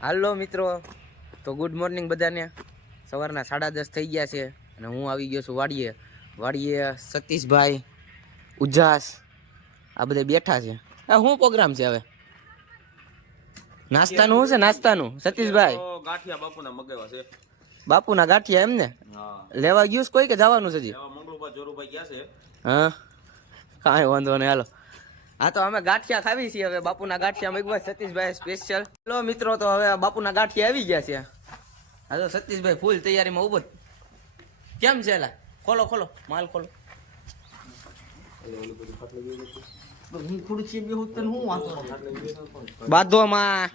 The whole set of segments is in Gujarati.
હાલો મિત્રો, તો ગુડ મોર્નિંગ બધાને. સવારના 10:30 થઈ ગયા છે અને હું આવી ગયો છું વાડીએ. સતીશભાઈ, ઉજાસ આ બધા બેઠા છે. શું પ્રોગ્રામ છે હવે? નાસ્તાનું શું છે? નાસ્તાનું સતીશભાઈ ગાંઠિયા બાપુના મગાવ્યા છે. બાપુના ગાંઠિયા એમ ને? લેવા ગયું કોઈ કે જવાનું છે? મંગળુભાઈ જોરુભાઈ ગયા છે. હા, કાંઈ વાંધો નહીં, હાલો. હા, તો અમે ગાંઠિયા ખાવી છીએ. હવે બાપુના ગાંઠિયા મગવા સતીશભાઈ સ્પેશિયલ. ચલો મિત્રો, તો હવે બાપુના ગાંઠિયા આવી ગયા છે. હા, તો સતીશભાઈ ફૂલ તૈયારીમાં ઉભો. કેમ છે? ખોલો માલ ખોલો. હું ખુરશી બેહું તને હું વાંધો બાધોમાં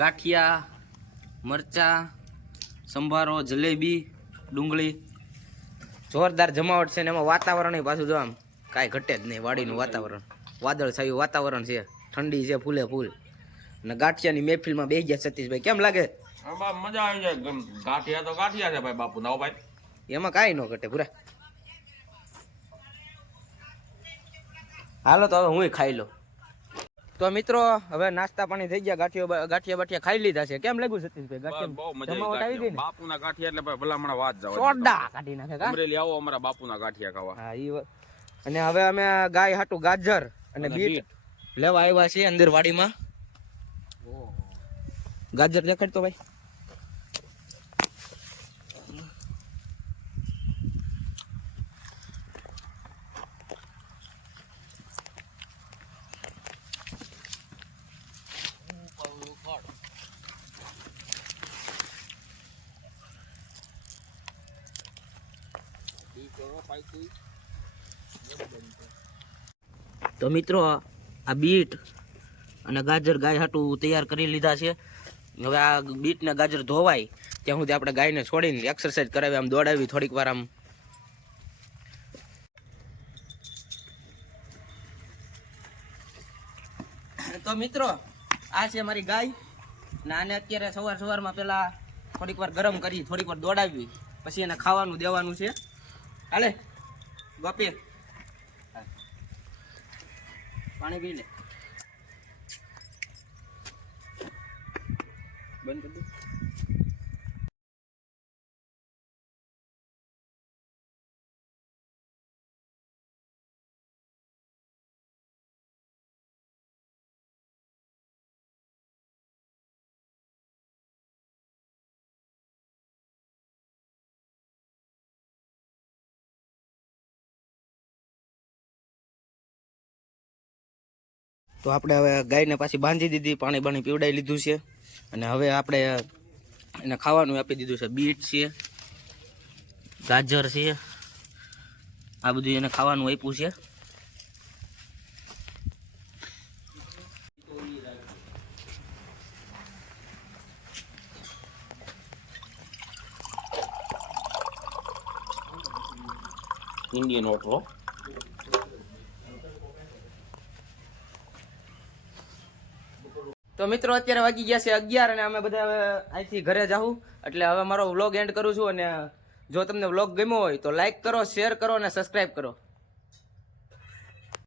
ગાંઠિયા, મરચા, સંભારો, જલેબી, ડુંગળી, જોરદાર જમાવટ છે ને એમાં વાતાવરણ પાછું જો આમ કાંઈ ઘટે જ નહીં. વાડીનું વાતાવરણ વાદળ છાયું વાતાવરણ છે, ઠંડી છે ફૂલે ફૂલ. અને ગાંઠિયાની મહેફિલમાં બેસી ગયા. સતીશભાઈ કેમ લાગે? મજા આવી જાય. ગાંઠિયા તો ગાંઠિયા છે ભાઈ બાપુ ના ભાઈ, એમાં કાંઈ ન ઘટે પૂરા. હાલો તો હવે હું ખાઈ લો. તો મિત્રો, હવે નાસ્તા પાણી થઈ ગયા. ગાંઠિયા ખાઈ લીધા છે. કેમ લાગ્યું સતીશભાઈ? ગાંઠિયા બાપુના ગાંઠિયા એટલે ભાઈ ભલામણ વાત જાવ. સોડા કાઢી નાખે. અમરેલી આવો અમારા બાપુના ગાંઠિયા ખાવા. હા, અને હવે અમે ગાય હાટું ગાજર અને બીટ લેવા આવ્યા છીએ અંદર વાડીમાં. ગાજર દેખાડ તો ભાઈ. તો મિત્રો, આ બીટ અને ગાજર ગાય હાટું તૈયાર કરી લીધા છે. હવે આ બીટ ને ગાજર ધોવાય ત્યાં સુધી આપણે ગાયને છોડીને એક્સરસાઇઝ કરાવી, આમ દોડાવી થોડીક વાર આમ. તો મિત્રો, આ છે મારી ગાય. ને આને અત્યારે સવારમાં પેલા થોડીક વાર ગરમ કરી થોડીક વાર દોડાવી પછી એને ખાવાનું દેવાનું છે. હાલે ગોપી, પાણી પી લે. બંધ કરી દે. તો આપણે હવે ગાયને પાછી બાંધી દીધી, પાણી પીવડાવી લીધું છે. અને હવે આપણે એને ખાવાનું આપી દીધું છે. બીટ છે, ગાજર છે, આ બધું એને ખાવાનું આપ્યું છે. Indian auto. તો મિત્રો, અત્યારે વાગી ગયા છે 11 અને અમે બધા હવે અહીંથી ઘરે જાઉં. એટલે હવે મારો વ્લોગ એન્ડ કરું છું. અને જો તમને વ્લોગ ગમ્યો હોય તો લાઈક કરો, શેર કરો અને સબસ્ક્રાઈબ કરો.